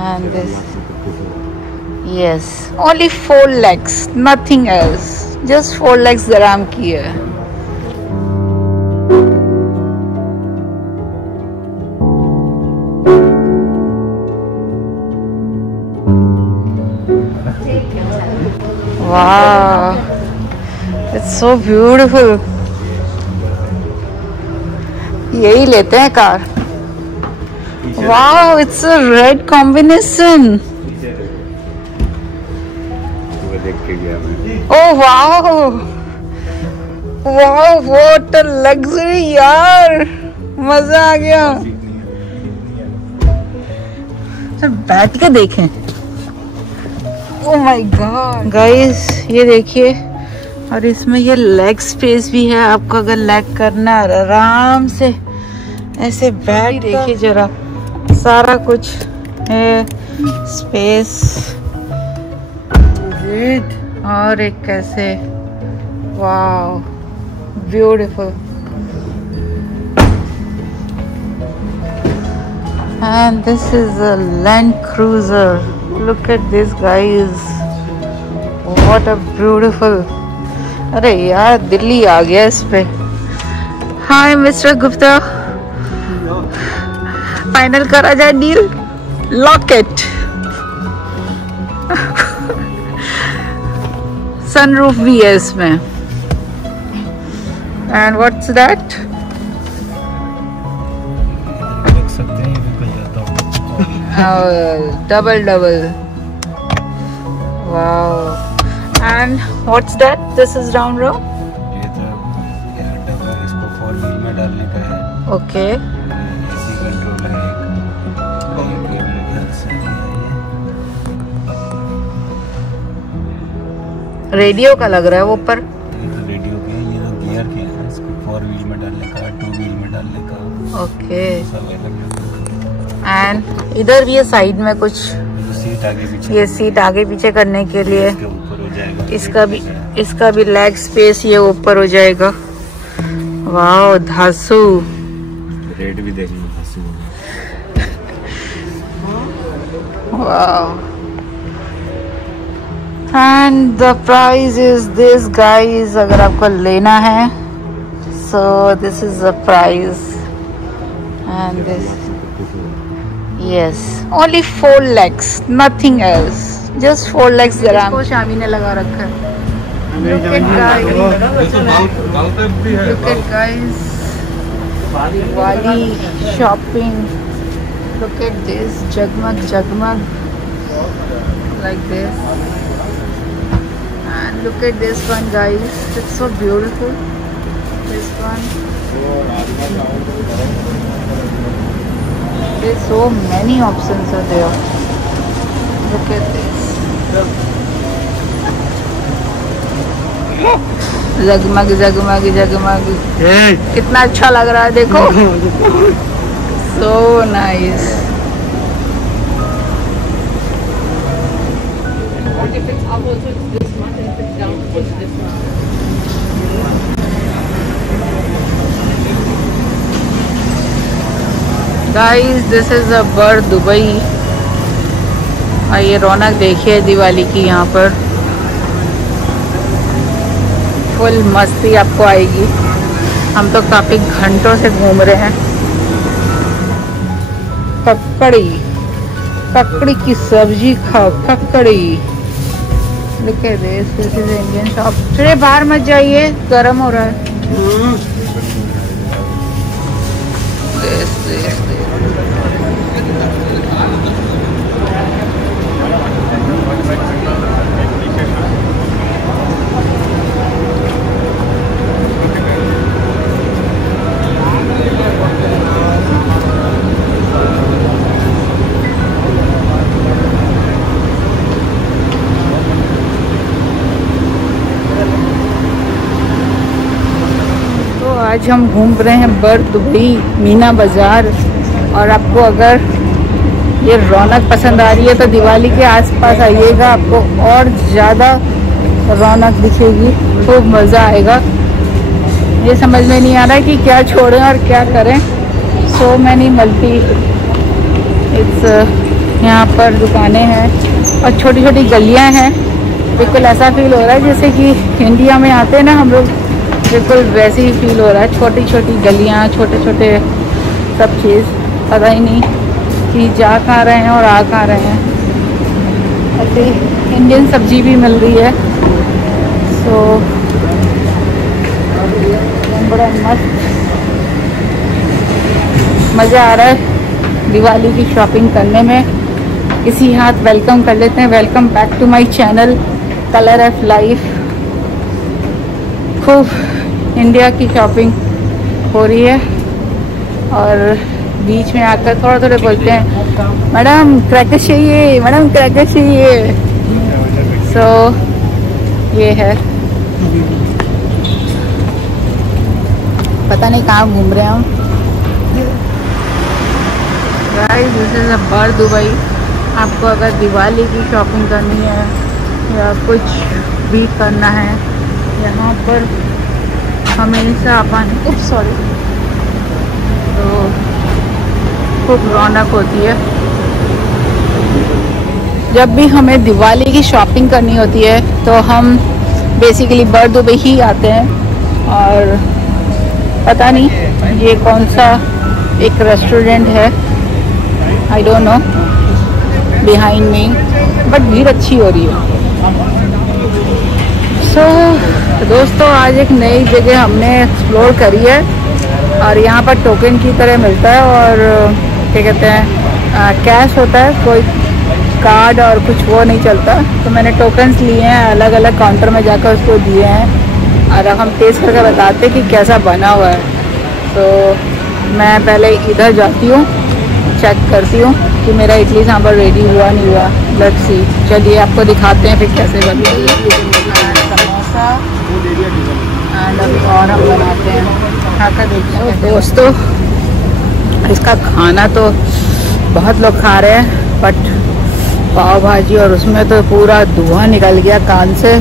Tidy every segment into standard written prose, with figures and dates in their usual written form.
And this, yes, only 4 lakhs, nothing else. Just 4 lakhs dirham की है. Wow, it's so beautiful. यही लेते हैं car. Wow, it's a red combination. Oh wow, wow, what a luxury यार, मजा आ गया. चल बैठ के देखें. Oh my God, guys, ये देखिए. और इसमें ये लेग स्पेस भी है. आपको अगर लेग करना है आराम से ऐसे बैठ, देखिए जरा, सारा कुछ है स्पेस. और एक कैसे, wow, beautiful. And this is a Land Cruiser. Look at this guys, what a beautiful. अरे यार, दिल्ली आ गया इस पे. हाय मिस्टर गुप्ता, फाइनल करा जाए डील. लॉकेट, सनरूफ भी है इसमें. And what's that? देख सकते हैं, ये भी जाता हूं. Double. Wow. And what's that? This is round row. ये तो यार डबल, इसको 4 व्हील में डालने का है. ओके. एसी कंट्रोल है एक. रेडियो का लग रहा है वो ऊपर. ये तो रेडियो के हैं, ये तो गियर के हैं. इसको 4 व्हील में डालने का, 2 व्हील में डालने का. ओके. सब अलग. एंड इधर भी है साइड में कुछ. सीट आगे पीछे, ये सीट आगे पीछे करने के लिए. इसके ऊपर हो जाएगा. इसका भी लेग स्पेस ये ऊपर हो जाएगा. वाओ, धासु. रेट भी देख लो. Wow. And the price is this guys. अगर आपको लेना है, so this is the price. And this, yes, only 4 lakhs, nothing else. Just 4 lakhs dirham. इसको शामी ने लगा रखा है. Look at guys. Look at guys. Diwali shopping. Look at this, jagmag like this. And look at this one, guys. It's so beautiful. This one. There's so many options are there. Look at this. जगमग. कितना अच्छा लग रहा है, देखो. So nice. Guys, this is a Bar Dubai. और ये रौनक देखिए दिवाली की. यहाँ पर फुल मस्ती आपको आएगी. हम तो काफी घंटों से घूम रहे हैं. ककड़ी की सब्जी खाओ. ककड़ी. Look at this. This is Indian shop. चलिए बाहर मत जाइए, गर्म हो रहा है. This. आज हम घूम रहे हैं बर दुबई मीना बाज़ार. और आपको अगर ये रौनक पसंद आ रही है तो दिवाली के आसपास आइएगा, आपको और ज़्यादा रौनक दिखेगी. खूब मज़ा आएगा. ये समझ में नहीं आ रहा है कि क्या छोड़ें और क्या करें. सो मैनी मल्टी, इट्स यहाँ पर दुकानें हैं और छोटी छोटी गलियाँ हैं। बिल्कुल ऐसा फील हो रहा है जैसे कि इंडिया में आते हैं ना हम लोग, बिल्कुल वैसे ही फील हो रहा है। छोटी छोटी गलियाँ, छोटे छोटे सब चीज़, पता ही नहीं कि जा कहाँ रहे हैं और आ कहाँ रहे हैं। ऐसे इंडियन सब्जी भी मिल रही है। सो बड़ा मस्त मज़ा आ रहा है दिवाली की शॉपिंग करने में। इसी हाथ वेलकम कर लेते हैं। Welcome back to my channel colour of life. खूब इंडिया की शॉपिंग हो रही है और बीच में आकर थोड़ा थोड़े बोलते हैं मैडम क्रैकर्स चाहिए, मैडम क्रैकर्स चाहिए। सो ये है, पता नहीं कहाँ घूम रहे हैं हम। गाइस दिस इज़ अ बर दुबई। आपको अगर दिवाली की शॉपिंग करनी है या कुछ भी करना है, यहाँ पर हमेशा अपन सॉरी तो खूब रौनक होती है। जब भी हमें दिवाली की शॉपिंग करनी होती है तो हम बेसिकली बर दुबई ही आते हैं। और पता नहीं ये कौन सा एक रेस्टोरेंट है, I don't know, behind me, but भीड़ अच्छी हो रही है। सो दोस्तों आज एक नई जगह हमने एक्सप्लोर करी है और यहाँ पर टोकन की तरह मिलता है और क्या कहते हैं कैश होता है, कोई कार्ड और कुछ वो नहीं चलता। तो मैंने टोकन्स लिए हैं, अलग अलग काउंटर में जाकर उसको दिए हैं और अब हम टेस्ट करके बताते हैं कि कैसा बना हुआ है। तो मैं पहले इधर जाती हूँ, चेक करती हूँ कि मेरा इडली सांभर रेडी हुआ नहीं हुआ। लेट्स सी, चलिए आपको दिखाते हैं फिर कैसे बन रही है। समोसा एंड अभी और हम बनाते हैं, खाकर देखते हैं। दोस्तों इसका खाना तो बहुत लोग खा रहे हैं, बट पाव भाजी और उसमें तो पूरा धुआं निकल गया कान से।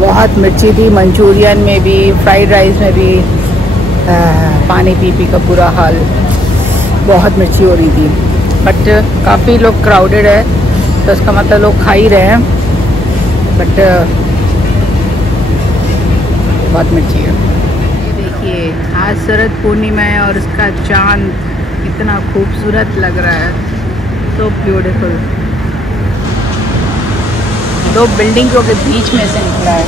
बहुत मिर्ची थी, मंचूरियन में भी, फ्राइड राइस में भी। पानी पी पी का पूरा हाल, बहुत मिर्ची हो रही थी। बट काफ़ी लोग क्राउडेड है तो इसका मतलब लोग खा ही रहे हैं, बट बहुत मिर्ची है। ये देखिए आज शरद पूर्णिमा है और इसका चांद इतना खूबसूरत लग रहा है, सो ब्यूटीफुल। दो बिल्डिंगों के बीच में से निकला है।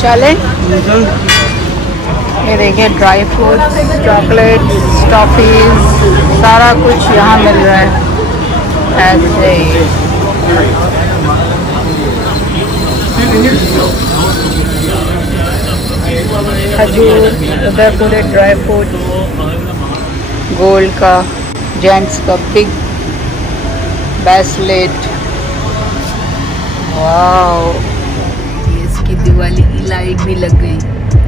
चले ये देखिए ड्राई फ्रूट्स, चॉकलेट्स, टॉफीज, सारा कुछ यहाँ मिल रहा है ऐसे ही। खजूर, उधर पूरे ड्राई फ्रूट, गोल्ड का, जेंट्स का बिग ब्रेसलेट। वाओ, इसकी दिवाली की लाइट भी लग गई।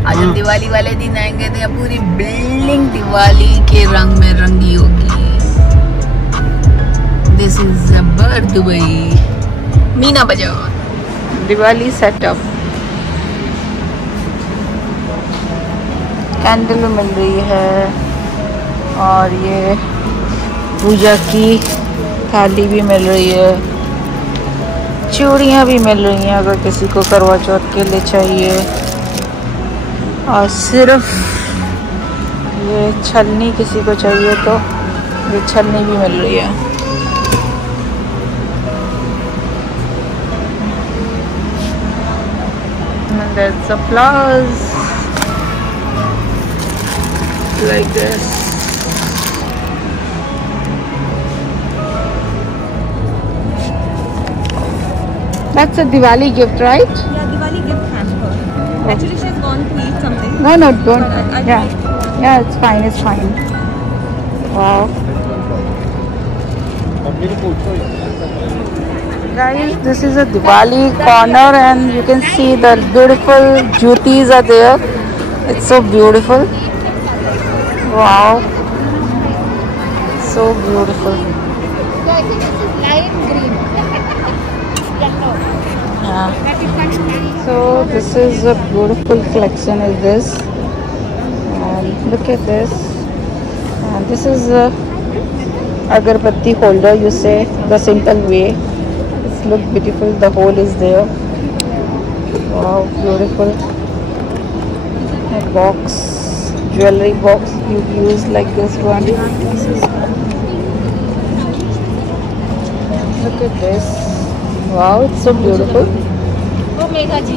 आज हम दिवाली वाले दिन आएंगे तो पूरी बिल्डिंग दिवाली के रंग में रंगी होगी। दिस इज बर दुबई, मीना बाजार दिवाली सेटअप। कैंडल मिल रही है और ये पूजा की थाली भी मिल रही है, चूड़ियाँ भी मिल रही हैं अगर किसी को करवा चौथ के लिए चाहिए। और सिर्फ ये छलनी किसी को चाहिए तो ये छलनी भी मिल रही है। And there's the flowers like this. That's a Diwali gift, right? Yeah, Diwali gift hamper. Actually, she's gone to eat something. No, no, don't. But I'll Yeah, yeah, it's fine, it's fine. Wow. Guys, this is a Diwali corner and you can see the beautiful jyotis are there. It's so beautiful. Wow. So beautiful. Yeah. So this is a beautiful collection is this. And look at this. And this is agarbatti holder, you say, the simple way. It's look beautiful. The hole is there. Wow, beautiful. A box, jewelry box you use like this one. Look at this. Wow, it's so beautiful. Omega G.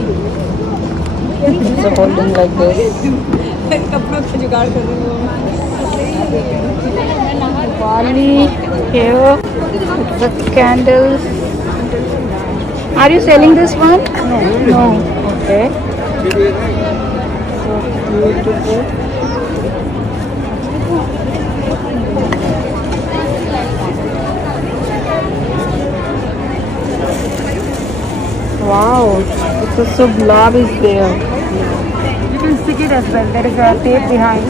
It's a holding like this. कपड़ों से जुगाड़ कर रही हूँ। Wali here with the candles. Are you selling this one? No. No. Okay. So beautiful. Wow. It's a sublab is there. You can stick it as well. There is a tape behind.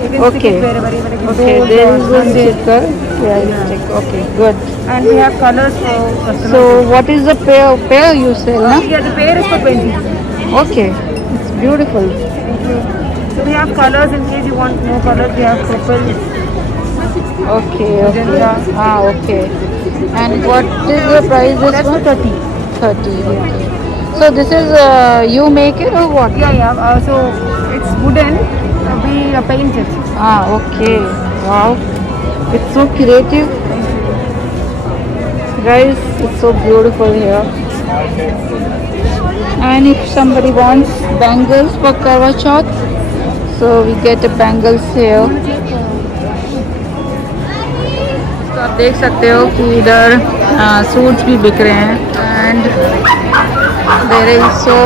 You can stick Okay. it wherever you want. Okay, there is a sticker. Yeah, you stick. Okay, good. And we have colors for customers. So what is the pair you sell, na? Yeah, the pair is for 20. Okay, it's beautiful. So we have colors in case you want no colors. We have purple. Okay, okay. Ah, okay. And what is the price this That's one? for 30. 30, okay. So this is you make it or what? Yeah, yeah. So it's wooden. We paint it. Ah, okay. Wow. It's so creative. Guys, it's so beautiful here. And if somebody wants bangles for Karwa Chauth, so we get a bangles here. तो आप देख सकते हो कि इधर suits भी बिक रहे हैं एंड देयर इज सो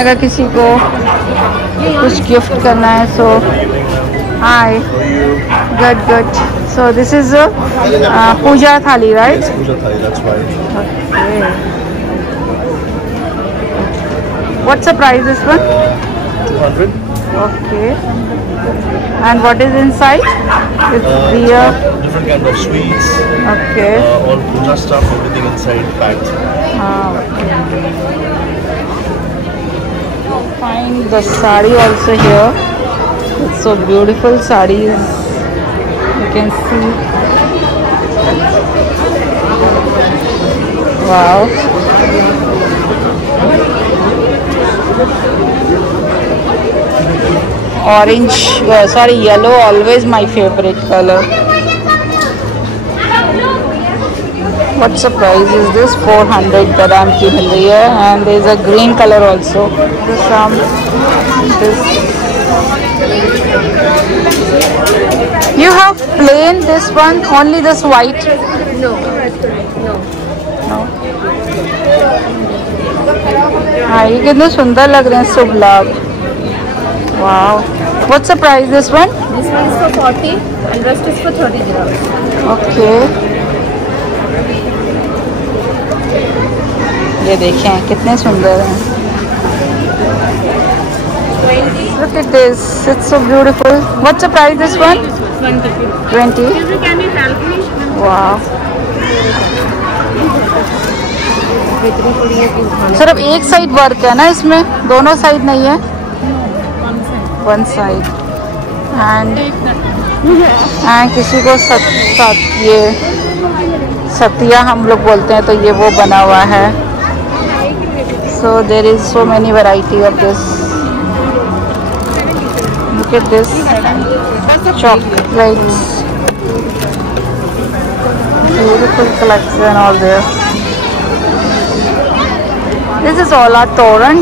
अगर किसी को कुछ गिफ्ट करना है so hi good good so this is puja thali right Puja thali, that's right. What's the price this one 200. Okay and what is inside it's beer Different kind of sweets, okay all puja stuff, everything inside packed. Find the sari also here. It's so beautiful sarees. You can see. Wow. Orange, sorry, yellow. Always my favorite color. What's the price is this? 400 dirham की मिल रही है and there is a green color also. This you have plain this one, only this white? No. No. हाँ ये कितने सुंदर लग रहे हैं शुभ लाभ. Wow. What's the price this one? This one is for 40 and rest is for 30 dirhams. Okay. ये देखें कितने सुंदर हैं. Look at this, it's so beautiful. What's the price this one? 20. Can you calculate? Wow. सिर्फ एक side work है ना इसमें, दोनों साइड नहीं है. One side. एंड किसी को ये सतिया हम लोग बोलते हैं तो ये वो बना हुआ है. So there is so many variety of this. Look at this chocolates. Beautiful collection all there. This is all our toran.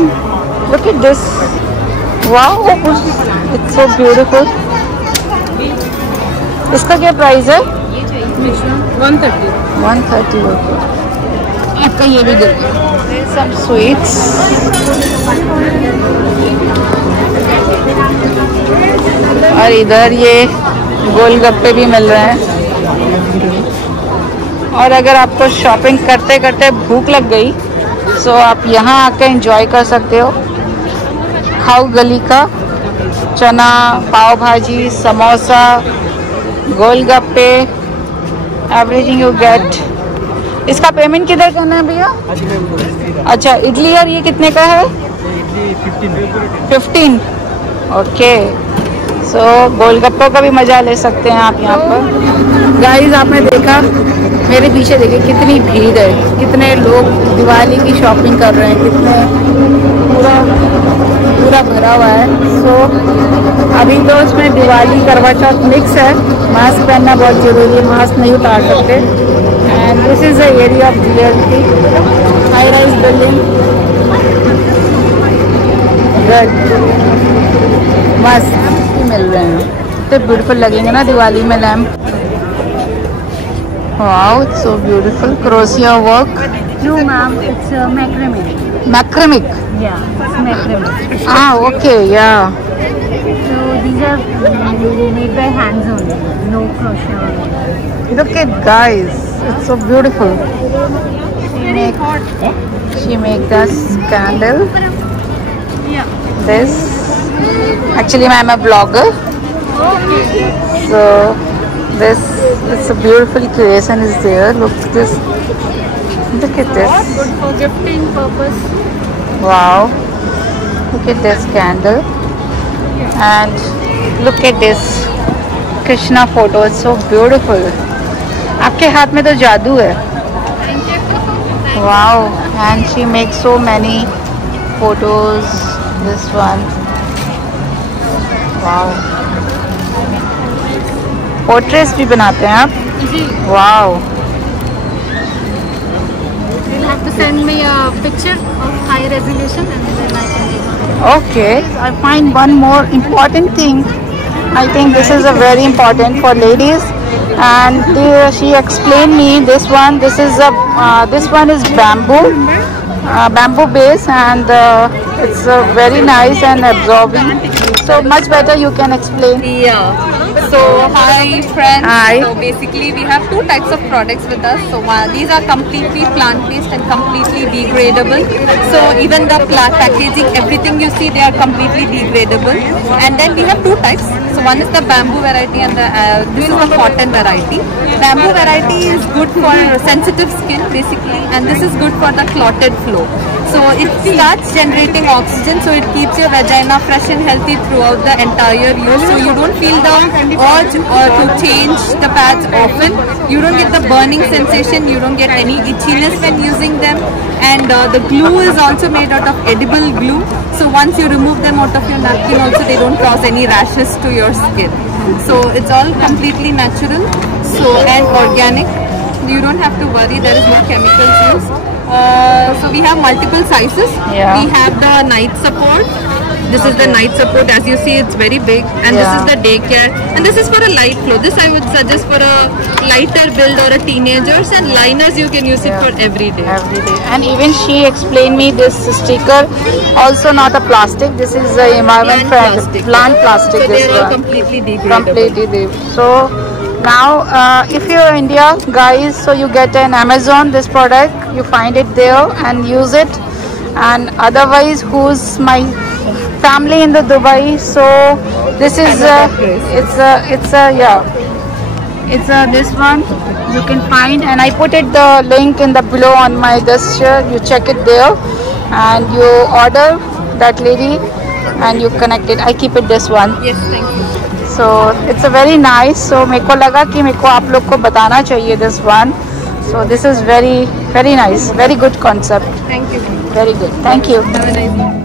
Look at this. Wow, it's so beautiful. इसका क्या प्राइस है? 130. 130 रुपये. आपका ये भी देखो. Some sweets. और इधर ये गोलगप्पे भी मिल रहे हैं. और अगर आपको शॉपिंग करते करते भूख लग गई तो आप यहाँ आकर एंजॉय कर सकते हो. खाऊ गली का चना, पाव भाजी, समोसा, गोलगप्पे, एवरीथिंग यू गेट. इसका पेमेंट किधर करना है भैया? अच्छा, इडली और ये कितने का है? 15. ओके. सो गोलगप्पों का भी मज़ा ले सकते हैं आप यहाँ पर। गाइस आपने देखा मेरे पीछे देखिए कितनी भीड़ है, कितने लोग दिवाली की शॉपिंग कर रहे हैं, कितने पूरा भरा हुआ है। सो अभी तो इसमें दिवाली करवा चौथ मिक्स है, मास्क पहनना बहुत ज़रूरी है, मास्क नहीं उतार सकते। And this is the area of DLT, high rise building, मस्त मिल रहे हैं, इतने ब्यूटीफुल लगेंगे ना दिवाली में lamp. Wow, it's so beautiful. Crochet work. No, ma'am, it's macrame. Macramic. Yeah, it's macrame. Ah, okay, yeah. So these are made by hands only, no crochet. Look at guys, it's so beautiful. She make this candle. Yeah. This. Actually, I'm a blogger. Okay. So this, it's a beautiful creation is there. Look at this. Look at this. Good for gifting purpose. Wow. Look at this candle. And look at this Krishna photo. It's so beautiful. आपके हाथ में तो जादू है. Wow. And she makes so many photos. This one. Wow. Portraits भी बनाते हैं आप? Wow. You'll have to send me a picture of high resolution and then I can take it. Okay, I find one more important thing. I think this is a very important for ladies, and she explained me this one. This one is bamboo base, and it's very nice and absorbing. So much better you can explain. Yeah. So hi friends. Hi. So basically we have two types of products with us. So these are completely plant-based and completely degradable. So even the packaging, everything you see, they are completely degradable. And then we have two types. So one is the bamboo variety and this is the cotton variety. Bamboo variety is good for sensitive skin basically, and this is good for the clotted flow. So it starts generating oxygen, so it keeps your vagina fresh and healthy throughout the entire use. So you don't feel the urge or to change the pads often. You don't get the burning sensation. You don't get any itchiness when using them. And the glue is also made out of edible glue. So once you remove them out of your napkin, also they don't cause any rashes to your skin. So it's all completely natural. So and organic. You don't have to worry. There is no chemicals used. So we have multiple sizes. Yeah. We have the night support. This is the night support. As you see, it's very big, and this is the daycare, and this is for a light flow. This I would suggest for a lighter build or a teenagers, and liners you can use it for every day. Every day. And even she explained me this sticker, also not a plastic. This is the environment friendly plant plastic. So this they are all one. completely degradable. Completely. So now if you're India guys, so you get an Amazon this product, you find it there and use it. And otherwise, who's my family in the Dubai, so this is this one you can find, and I put it the link in the below on my this share. You check it there and you order that lady and you connect it. I keep it this one. Yes, thank you. So it's a very nice. So मेरे को लगा कि मेरे को आप लोग को बताना चाहिए this one. So this is very nice, very good concept. Thank you. Very good. Thank you. Have a nice day.